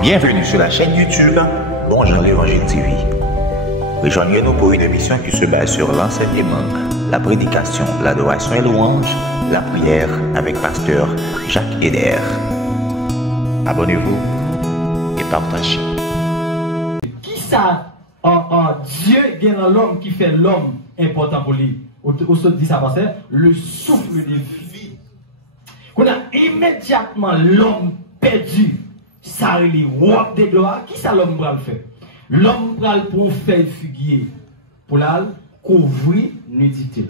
Bienvenue sur la chaîne YouTube Bonjour l'Évangile TV. Rejoignez-nous pour une émission qui se base sur l'enseignement, la prédication, l'adoration et louange, la prière avec pasteur Jacques Eder. Abonnez-vous et partagez. Qui ça Dieu gagne l'homme qui fait l'homme important pour lui. Au se dit ça parce que le souffle de vie. Qu'on a immédiatement l'homme perdu. Ça les rois de gloire. Qui ça l'homme va le faire? L'homme va le pour faire figuier. Pour la couvrir nudité.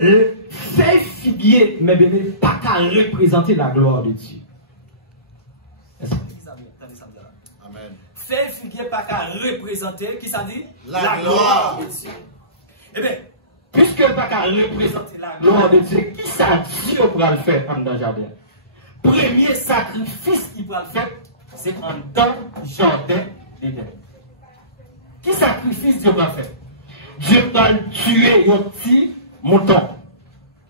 Faire figuier, mais bien pas qu'à représenter la gloire de Dieu. Amen. Faire figuier pas qu'à représenter, qui ça dit? La gloire de Dieu. Eh bien, puisque pas qu'à représenter la gloire de Dieu, qui ça Dieu va le faire dans le jardin? Premier sacrifice qu'il va le faire, c'est en dans le jardin d'Éden. Qui sacrifice Dieu va faire? Dieu va tuer un petit mouton,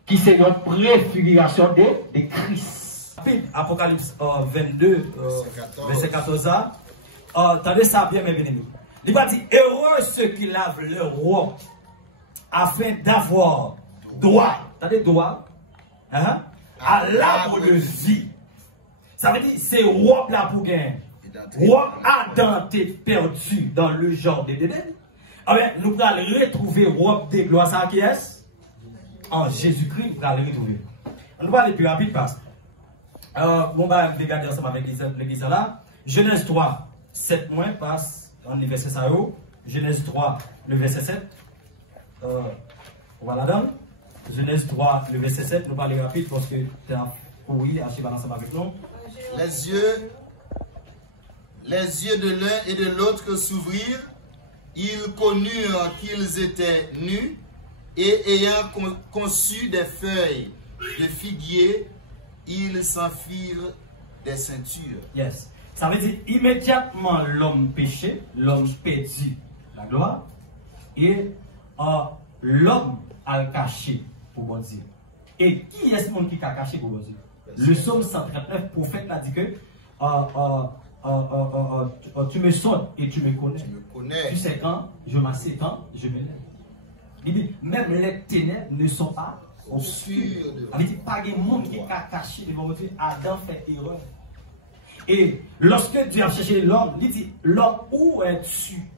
qui c'est une préfiguration de Christ. Apocalypse 22, verset 14. Attendez ça bien, mes bien-aimés. Il va dire, heureux ceux qui lavent leur robe, afin d'avoir droit, attendez, droit, à l'arbre de vie. Ça veut dire, c'est robe là pour gagner. Robe Adam est perdu dans le genre d'Éden. Nous allons retrouver robe de gloire, ça qui est en Jésus-Christ, nous allons retrouver. On va aller plus rapide parce que on va regarder ensemble avec l'église là. Genèse 3, 7 moins passe en verset ça. Genèse 3, le verset 7. Voilà donc. Genèse 3, le verset 7. Nous allons aller rapide parce que tu as couru à suivre ensemble avec nous. Les yeux de l'un et de l'autre s'ouvrirent. Ils connurent qu'ils étaient nus et ayant conçu des feuilles de figuier, ils s'enfirent des ceintures. Yes. Ça veut dire immédiatement l'homme péché, l'homme perdu la gloire, et l'homme a caché pour bon Dieu. Et qui est ce monde qui a caché pour bon Dieu? Le psaume 139, prophète a dit que tu me sondes et tu me connais. Tu sais quand, je m'assieds quand, je me lève. Il dit, même les ténèbres ne sont pas obscures. Il dit, pas de monde qui a caché devant Dieu. Adam fait erreur. Et lorsque Dieu a cherché l'homme, il dit, l'homme, où es-tu?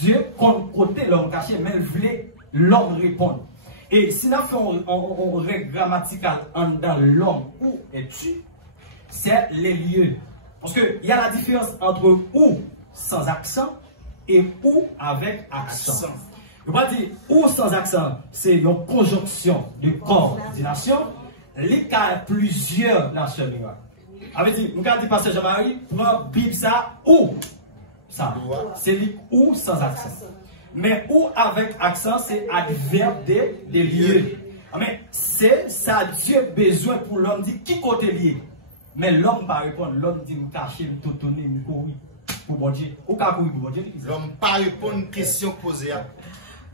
Dieu compte côté l'homme caché, mais il voulait l'homme répondre. Et si nous faisons une règle grammaticale dans l'homme, où es-tu? C'est les lieux. Parce qu'il y a la différence entre où sans accent et où avec accent. Je vais dire où sans accent, c'est une conjonction de coordination. Les cas plusieurs nations. Avec dit, nous avons dit pasteur Jean-Marie, prends Bible ça où ça. C'est où sans accent. Mais où avec accent, c'est adverbe des lieux. Mais c'est ça Dieu besoin pour l'homme dit qui côté lié. Mais l'homme va répondre, l'homme dit me cacher, me tourner, me courir pour bon Dieu. Au cas où bon Dieu. L'homme pas répondre une question posée.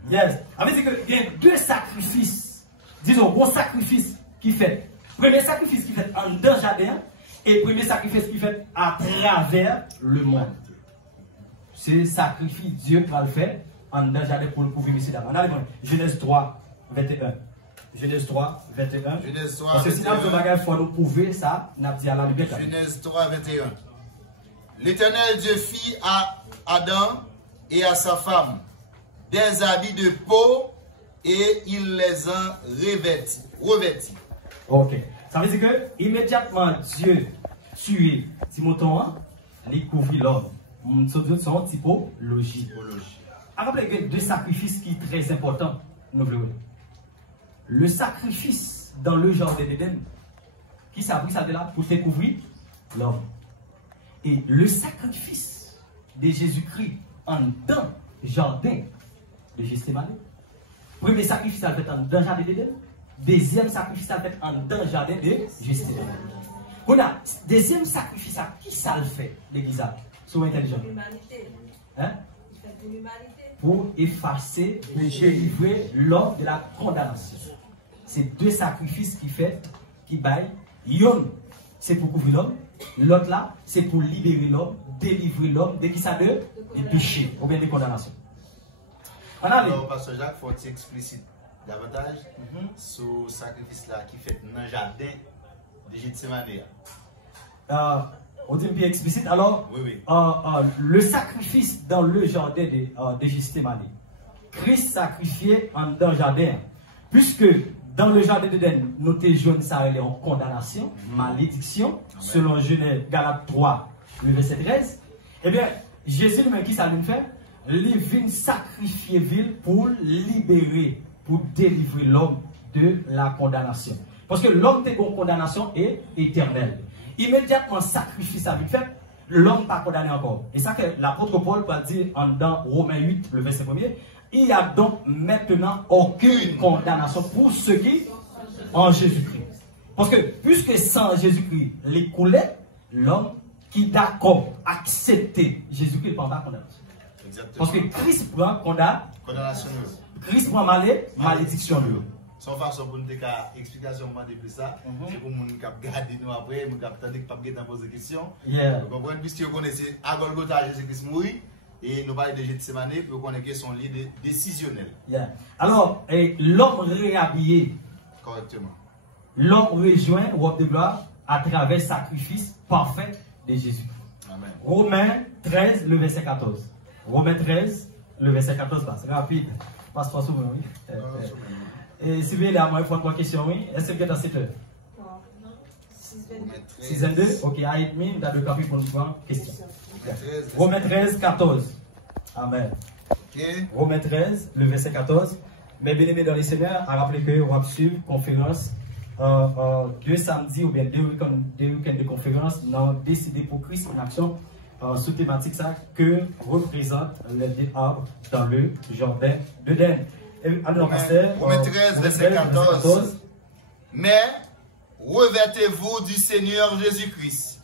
Yes. Ça veut dire qu'il y a deux sacrifices. Disons, bon sacrifice qui fait. Premier sacrifice qui fait en dans le jardin et premier sacrifice qui fait à travers le monde. C'est sacrifice Dieu qui va le faire en dans le jardin pour le couvrir ici d'abord. Genèse 3, 21. Genèse 3, 21. Genèse 3, parce que si nous avons faut nous prouver ça, nous avons dit à la liberté. Genèse 3, 21. L'Éternel Dieu fit à Adam et à sa femme des habits de peau et il les en revêtit. Ok. Ça veut dire que immédiatement Dieu tué Timothée, il couvrit l'homme. C'est une typologie. Après, il y a deux sacrifices qui sont très importants. Le sacrifice dans le jardin d'Éden, qui s'appelle ça de là pour découvrir l'homme. Et le sacrifice de Jésus-Christ en dans le jardin de Gethsémani. Premier sacrifice, ça fait en dans le jardin d'Éden. Deuxième sacrifice, ça fait en dans le jardin de Gethsémani. On a deuxième sacrifice, qui ça le fait, l'église? Sois intelligent. Hein? Pour effacer, pour délivrer l'homme de la condamnation. C'est deux sacrifices qui fait, qui baillent. Yon, c'est pour couvrir l'homme. L'autre là, c'est pour libérer l'homme, délivrer l'homme de qui ça de des péchés ou bien des condamnations. Alors, Pasteur Jacques, faut être explicite davantage sur le sacrifice là qui fait dans le jardin de Gethsemane. On dit bien explicite. Alors, oui. le sacrifice dans le jardin de Gethsemane, Christ sacrifié dans le jardin, puisque dans le jardin d'Éden, nous étions en condamnation, malédiction, selon Genèse Galates 3, le verset 13. Eh bien, Jésus lui-même qui ça lui fait, il vient sacrifier ville pour libérer, pour délivrer l'homme de la condamnation. Parce que l'homme qui est en condamnation est éternel. Immédiatement, sacrifice a vite fait, l'homme n'est pas condamné encore. Et ça que l'apôtre Paul va dire dans Romains 8, le verset 1er, il n'y a donc maintenant aucune condamnation pour ceux qui en Jésus-Christ. Parce que puisque sans Jésus-Christ, les coulées, l'homme qui d'accord, accepter Jésus-Christ ne prend pas condamnation. Exactement. Parce que Christ prend condamnation. Christ prend malédiction. Sans façon pour nous faire une explication de ça, c'est pour nous garder nous après, nous garder pas de poser des questions. Vous comprenez, puisque vous connaissez à Golgotha, Jésus-Christ mourit, et nous parlons de Gethsemane, pour qu'on ait que son lit décisionnel. Alors, l'homme réhabillé, correctement. L'homme rejoint l'œuvre de gloire à travers le sacrifice parfait de Jésus. Amen. Romains 13, le verset 14. Romains 13, le verset 14, c'est rapide. Passe pas souvent, oui. Et si vous voulez, là, moi, il faut une question, oui. Est-ce que vous êtes dans cette heure? 6-22. Ok, à Edmine, dans le capit pour nous prendre question. Romains 13, 14. Amen. Romains 13, le verset 14. Mais bien aimé dans les seigneurs, à rappeler que on va suivre conférence 2 samedis ou bien 2 week-ends de conférence, nous avons décidé pour Christ une action sous thématique ça que représente les arbres dans le jardin d'Éden. Romains 13, verset 14. Mais revêtez-vous du Seigneur Jésus-Christ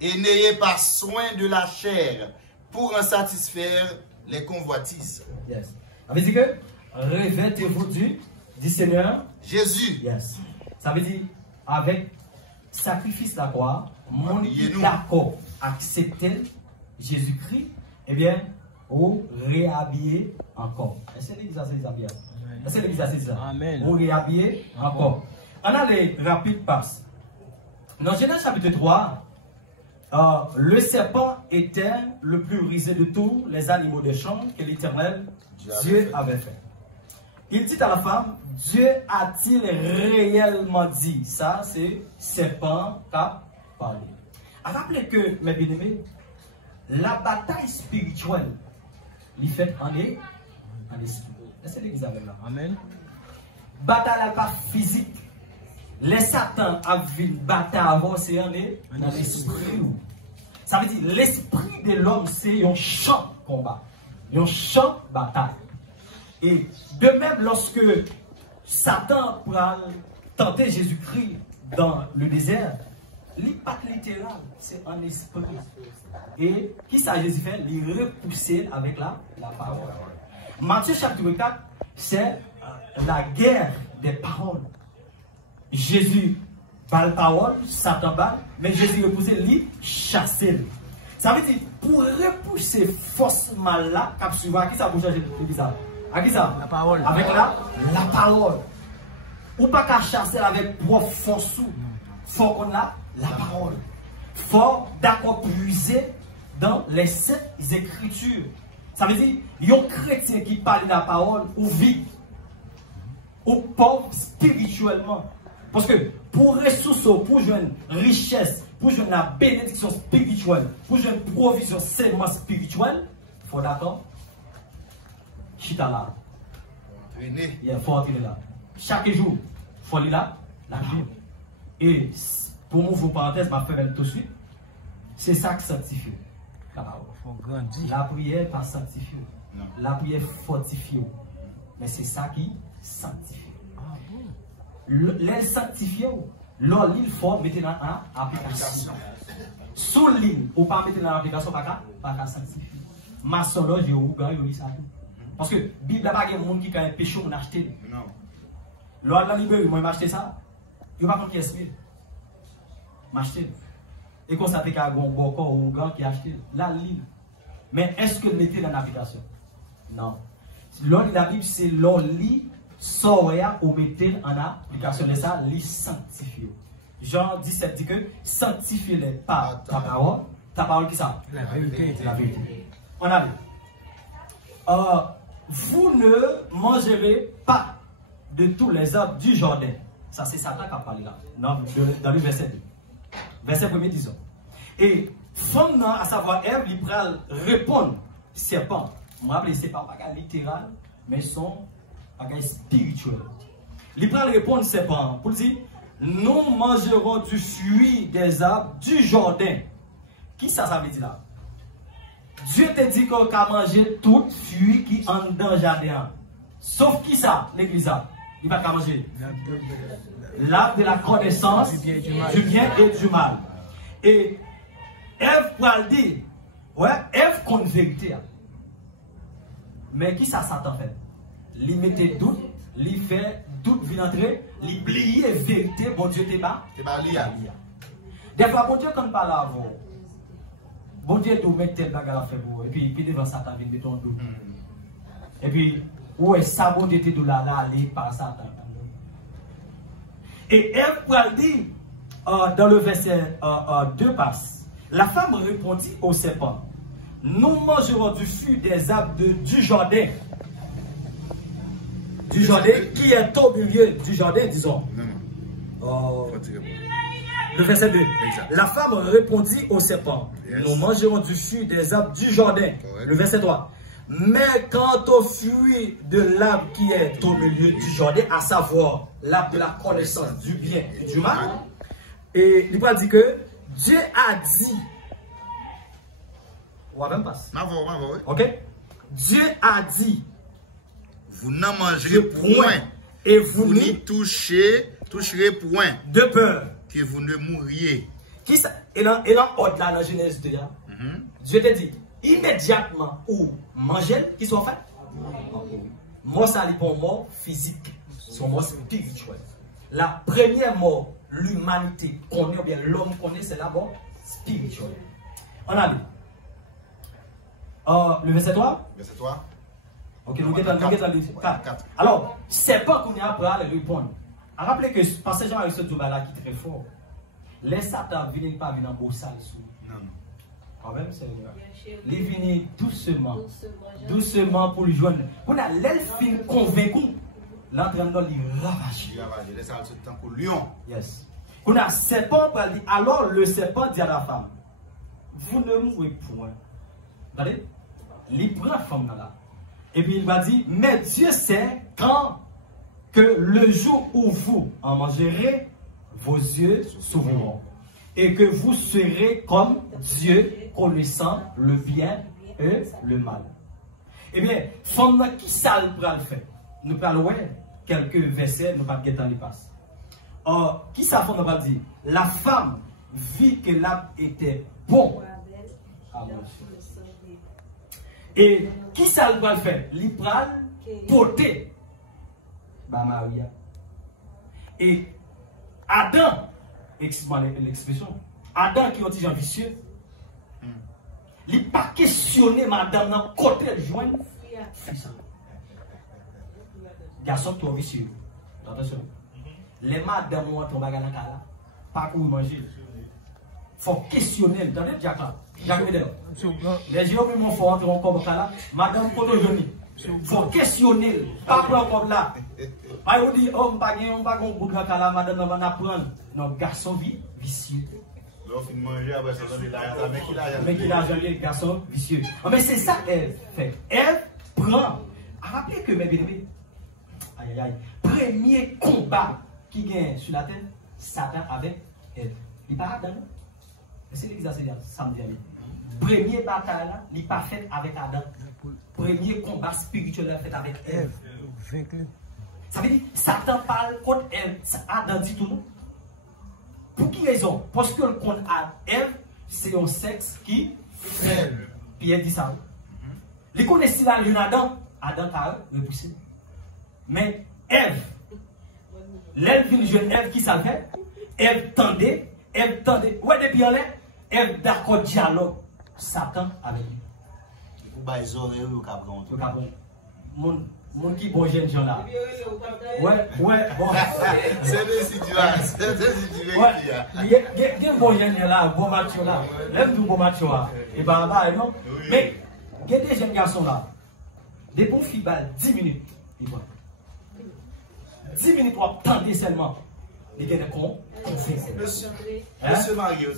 et n'ayez pas soin de la chair pour en satisfaire les convoitises. Yes. Ça veut dire que revêtez-vous du Seigneur Jésus. Yes. Ça veut dire avec sacrifice la croix, mon d'accord accepter Jésus-Christ, eh bien, ou réhabiller encore. Est-ce que l'église a ces habits? Est-ce que l'église a ces habits? Ou réhabiller encore. On a les rapides passes. Dans Genèse chapitre 3, le serpent était le plus rusé de tous les animaux des champs que l'Éternel Dieu avait fait. Il dit à la femme, Dieu a-t-il réellement dit? Ça, c'est serpent qui a parlé. Rappelez que, mes bien-aimés, la bataille spirituelle, il fait en esprit. Est-ce que l'église avec là? Amen. Bataille pas physique. Les Satan a vu une bataille avancée en l'esprit. Ça veut dire l'esprit de l'homme, c'est un champ combat, un champ bataille. Et de même, lorsque Satan prend tenter Jésus-Christ dans le désert, l'impact littéral, c'est un esprit. Et qui ça Jésus fait? Il repousser avec la parole. Matthieu chapitre 4, c'est la guerre des paroles. Jésus bat la parole, Satan bat, mais Jésus repousse, lui chasser. Ça veut dire, pour repousser force mal là, qui ça vous changer le bizarre? À qui ça? La parole. Avec la parole. Ou pas qu'à chasser avec propre force. Faut qu'on a la parole. Faut d'accord puiser dans les saintes écritures. Ça veut dire, il y a un chrétien qui parle de la parole ou vit, ou pauvre spirituellement. Parce que pour ressources, pour jouer une richesse, pour jouer la bénédiction spirituelle, pour jouer une provision seulement spirituelle, il faut d'accord. Chita là. Il faut être là. Chaque jour, il faut aller là. Et pour m'ouvrir une parenthèse, je vais faire tout de suite. C'est ça qui sanctifie. La prière pas sanctifie. La prière fortifie. Mais c'est ça qui sanctifie. Les sanctifier, l'île faut mettre dans l'application. Sous l'île, ou pas mettre dans l'application, pas qu'à sanctifier. Maçon là, j'ai oublié ça. Parce que Bible n'a pas de monde qui a un péché, on a acheté. Non. Lors de la librairie, moi, j'ai acheté ça. Je ne sais pas qui est-ce que m'acheter. Et qu'on s'appelle qu'à un bon corps ou un gars qui a acheté la Bible. Mais est-ce que mettez dans l'application? Non. L'on la Bible, c'est l'on lit, soya ou mettez en application de ça, lit sanctifié. Jean 17 dit que sanctifiez-les par ta parole. Ta parole qui ça? La vérité. La vérité. On a vu. Vous ne mangerez pas de tous les arbres du jardin. Ça, c'est Satan qui a parlé là, dans le verset 2. Verset 1er, disons. Et femme, à savoir Ève, il pourra répondre serpent. Je me rappelle, ce n'est pas un littéral, mais son spirituel. Il pourra répondre serpent pour dire nous mangerons du fruit des arbres du jardin. Qui ça veut dire là? Dieu te dit qu'on a mangé tout fruit qui en dans le jardin. Sauf qui ça, l'église? Il va pas manger. L'arbre de la connaissance du bien et du mal. Et Ève pourra dire, ouais, Ève compte vérité. Mais qui ça Satan fait? Il mettait doute, il fait doute vient entrer, il plie vérité, bon Dieu t'es pas. Des fois, bon Dieu quand parle à vous, bon Dieu te met tel bagarre à faire pour vous, et puis devant Satan, il met ton doute. Et puis, où est ça, bon Dieu t'es là, aller par Satan. Et Ève pourra dire, dans le verset 2 passe, la femme répondit au serpent, nous mangerons du fruit des arbres du jardin. Du jardin qui est au milieu du jardin, disons. Le verset 2. Exact. La femme répondit au serpent, nous mangerons du fruit des arbres du jardin. Correct. Le verset 3. Mais quant au fruit de l'arbre qui est au milieu du jardin, à savoir l'arbre de la connaissance du bien et du mal, et il va dire que Dieu a dit, on va même passer. Ok? Dieu a dit, vous n'en mangerez point et vous n'y toucherez point de peur que vous ne mourriez. Qui ça? Et là, au-delà dans Genèse 2, Dieu te dit, immédiatement, ou manger, qui sont faits? Mort, ça n'est pas mort physique, c'est mort spirituel. La première mort, l'humanité connaît, ou bien l'homme connaît, c'est la mort spirituelle. On a lu. Le verset 3? Verset 3. Ok, nous allons le 4. Alors, c'est pas qu'on est après à répondre. Rappelez que parce que Jean avec ce là qui est très fort, les Satan ne viennent pas venir en beau sale sous. Non. Quand même, c'est les venir doucement pour le joindre. On a l'elfine convaincu, l'entraîneur lui ravage. Il ravage, laisse ce temps pour lion. Yes. On a serpent pour dire, alors le serpent dit à la femme, vous ne mourrez point. Regardez, il prend la femme là. Et puis il va dire, mais Dieu sait quand que le jour où vous en mangerez, vos yeux s'ouvriront. Et que vous serez comme Dieu, connaissant le bien et le mal. Eh bien, femme qui ça le faire? Nous parlons quelques versets, nous ne pas guetter les passes. Qui ça femme va dire? La femme vit que l'arbre était bon. Et qui ça le faire? L'ipral porter. Bah Maria. Et Adam, excuse-moi l'expression, Adam qui est un petit gens vicieux, il n'a pas questionné madame dans le côté de joindre. Garçon qui est vicieux. Attention. Les madames ont un bagage dans la cala, pas pour manger. Il faut questionner. Attendez, Jacques là. Jacques Médel. Les gens qui m'ont fait entrer en comme là, madame côté jaune. Il faut questionner. Pas prendre comme là. Pas on dit, oh, pas un bout de la madame va apprendre. Non, garçon vicieux. Mais qu'il a joli, garçon vicieux. Mais c'est ça qu'elle fait. Elle prend. Rappelez que mes bien-aimés, aïe aïe, premier combat qui gagne sur la terre, Satan avec elle. Il n'est pas Adam. C'est l'exercice samedi. Premier bataille là, il n'est pas fait avec Adam. Premier combat spirituel fait avec Ève. Ça veut dire Satan parle contre Ève. Adam dit tout non. Pour qui raison? Parce que contre Ève, c'est un sexe qui faible. Pierre dit ça. Les connaissent là, Adam a repoussé. Mais Ève, l'Ève vient jeune Ève qui savait, Ève tendait. Ouais, depuis elle, Ève d'accord dialogue Satan avec lui. Vous baisez oreille ou capron. Mon qui bon jeune gens là. Ouais, bon. C'est des situations, c'est des situations. Ouais, il y a bon jeune là, bon match là. Lève tout bon match là. Et bah non. Mais il y a des jeunes garçons là. Des bons filles 10 minutes. 10 minutes pour attendre seulement. Il y a des cons. Monsieur Mario.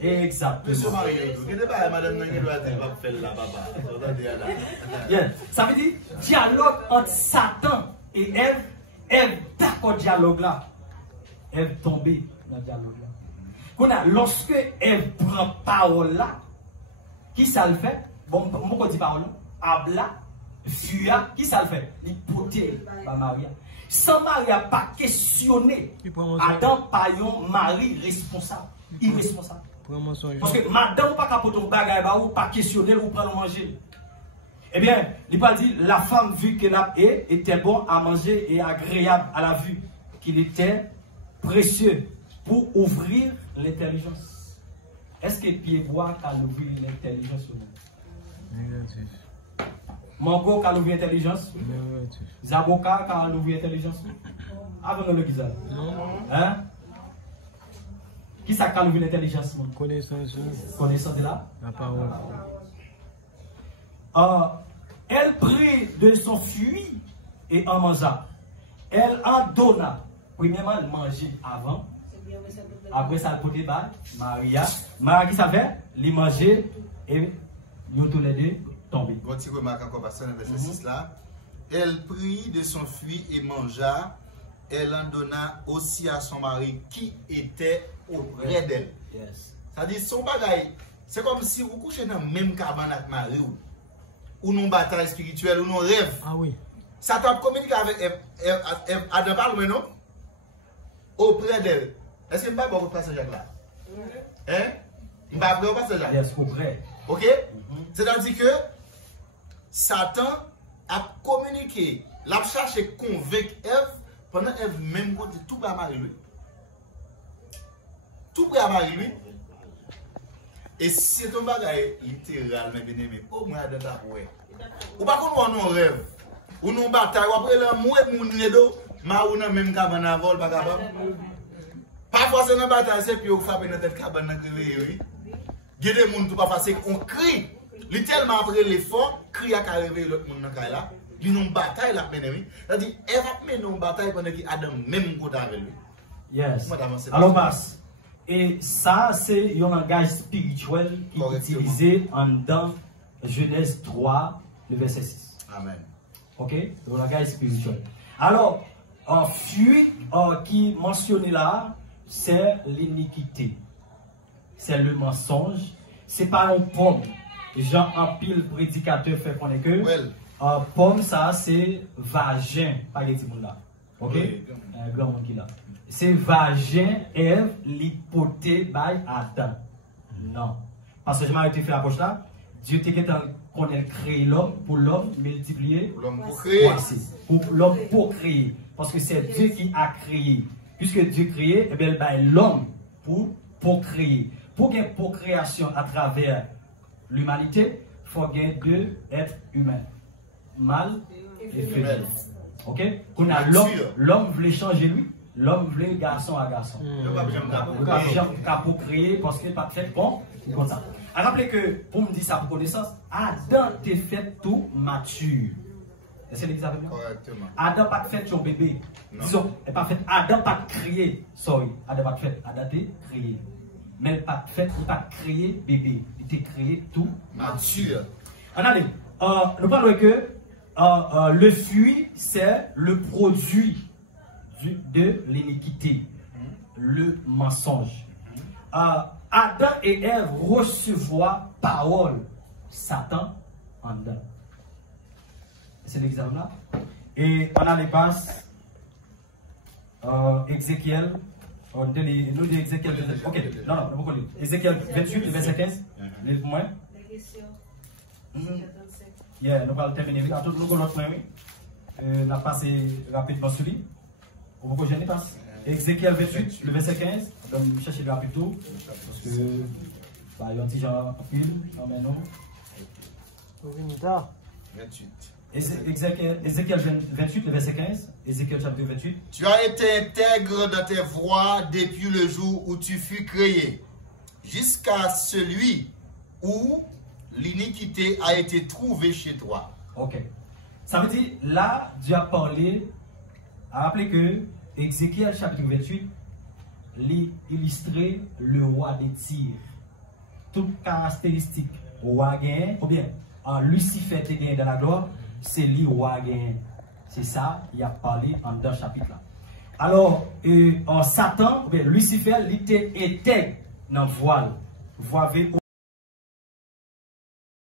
Exactement. Monsieur Mario, vous ne pas madame Nangé doit faire là, papa. Ça veut dire dialogue entre Satan et Ève. Ève d'accord dialogue là. Ève tombée dans le dialogue là. Lorsque Ève prend parole là, qui ça le fait? Bon, moi je dis parole là. Abla, Fuya, qui ça le fait? Il poté par Maria. Sans Maria pas questionner, Adam pas un mari responsable, irresponsable. Parce que madame pas capoter un bagage ou pas questionner ou prendre manger. Eh bien, il va dire la femme vu qu'elle était bon à manger et agréable à la vue, qu'il était précieux pour ouvrir l'intelligence. Est-ce que Pierre-Bois a ouvert l'intelligence ou non? Négatif. Mango a ouvert l'intelligence? Négatif. Zaboka a ouvert l'intelligence? Avant le Gizal. Non. Hein? Qui ça a ouvert l'intelligence? Connaissance. Connaissance de là? La parole. Elle prit de son fruit et en mangea. Elle en donna. Premièrement, elle mangeait avant. Après ça, elle pouvait battre Maria. Maria qui savait? Elle mangeait et nous tous les deux tombés. Bon, petit remarque encore passé dans le verset 6 là. Elle prit de son fruit et mangea. Elle en donna aussi à son mari qui était auprès d'elle. Yes. Ça dit son bagaille. C'est comme si vous couchez dans le même cabane avec Marie ou non bataille spirituelle ou non rêve. Ah oui. Ça t'a communiqué avec Adam Palme, non? Auprès d'elle. Est-ce que je ne vais pas vous passer là? Hein? Je ne vais pas vous passer là? Yes, auprès. Ok? C'est-à-dire que Satan a communiqué, l'a cherché convaincre Ève pendant Ève même côté tout bas Marie lui. Tout bas Marie lui. Et si c'est un bagage littéral, mais bien aimé, au moins dans ta ouais. Ou pas qu'on a un rêve, ou non bataille, ou après le mouet moun nedo, ma ou nan même cabane à vol, pas capable. Parfois c'est une bataille, c'est puis on frappe dans tête cabane dans créer, oui. Il y a des gens qui pas facile, on crie. Littéralement après l'effort, crie à réveiller l'autre monde dans la là. Il y a une bataille là, bien aimé. C'est-à-dire, elle va mener une bataille pendant qu'Adam même côté avec lui. Yes. Alors, passe. Et ça, c'est un langage spirituel qui est utilisé dans Genèse 3, le verset 6. Amen. Ok? Le langage spirituel. Alors, fuite qui est mentionné là, c'est l'iniquité. C'est le mensonge. C'est pas une pomme. Jean en pile prédicateur fait qu'on est que. Pomme, ça, c'est vagin. Pas les petits monde là. Ok? Un grand monde qui là. C'est vagin, Ève, l'hypothèse by Adam. Non. Parce que je m'arrête de faire la poche là. Dieu t'est qu'on ait créé l'homme pour l'homme multiplier. Pour l'homme pour créer. Pour l'homme pour créer. Parce que c'est Dieu qui a créé. Puisque Dieu créé, eh bien, l'homme pour créer. Pour qu'il y ait pour création à travers l'humanité, il faut qu'il y ait deux êtres humains. Mâle et féminin. Ok? L'homme voulait changer lui. L'homme voulait garçon à garçon. Le pas pour créer parce qu'il n'est pas fait bon, comme ça. Rappelez que, pour me dire ça pour connaissance, Adam t'est fait tout mature. Est-ce que vous savez bien? Correctement. Adam pas fait son bébé. Disons, pas fait. Adam pas créé. Sorry. Adam pas fait. Adam t'est créé. Mais pas fait, il pas créé bébé. Il t'est créé tout mature. Allez, nous parlons que le fruit, c'est le produit de l'iniquité, le mensonge. Adam et Ève recevoir parole, Satan en dedans. C'est l'exemple là. Et on a les passes, Ézéchiel, nous dit Ézéchiel, ok, non, vous connaissez. Ézéchiel 28, verset 15, les moins. Yeah, nous allons terminer. À tout le monde, nous allons passer rapidement sur lui. Vous pouvez gêner, passe. Ézéchiel 28, le verset 15. Donc, je cherche le plutôt. Parce que, bah, il y a un petit genre en pile, en maintenant. 28. Ézéchiel 28, le verset 15. Ézéchiel chapitre 28. Tu as été intègre dans tes voies depuis le jour où tu fus créé, jusqu'à celui où l'iniquité a été trouvée chez toi. Ok. Ça veut dire, là, Dieu a parlé, a rappelé que Ézéchiel chapitre 28, illustrait le roi des Tyr. Toute caractéristique roi gain, ou bien Lucifer te gagne dans la gloire, c'est lui roi gain. C'est ça, il a parlé en deux chapitres là. Alors, en Satan, ou bien Lucifer, il était intègre dans voile. Vous avez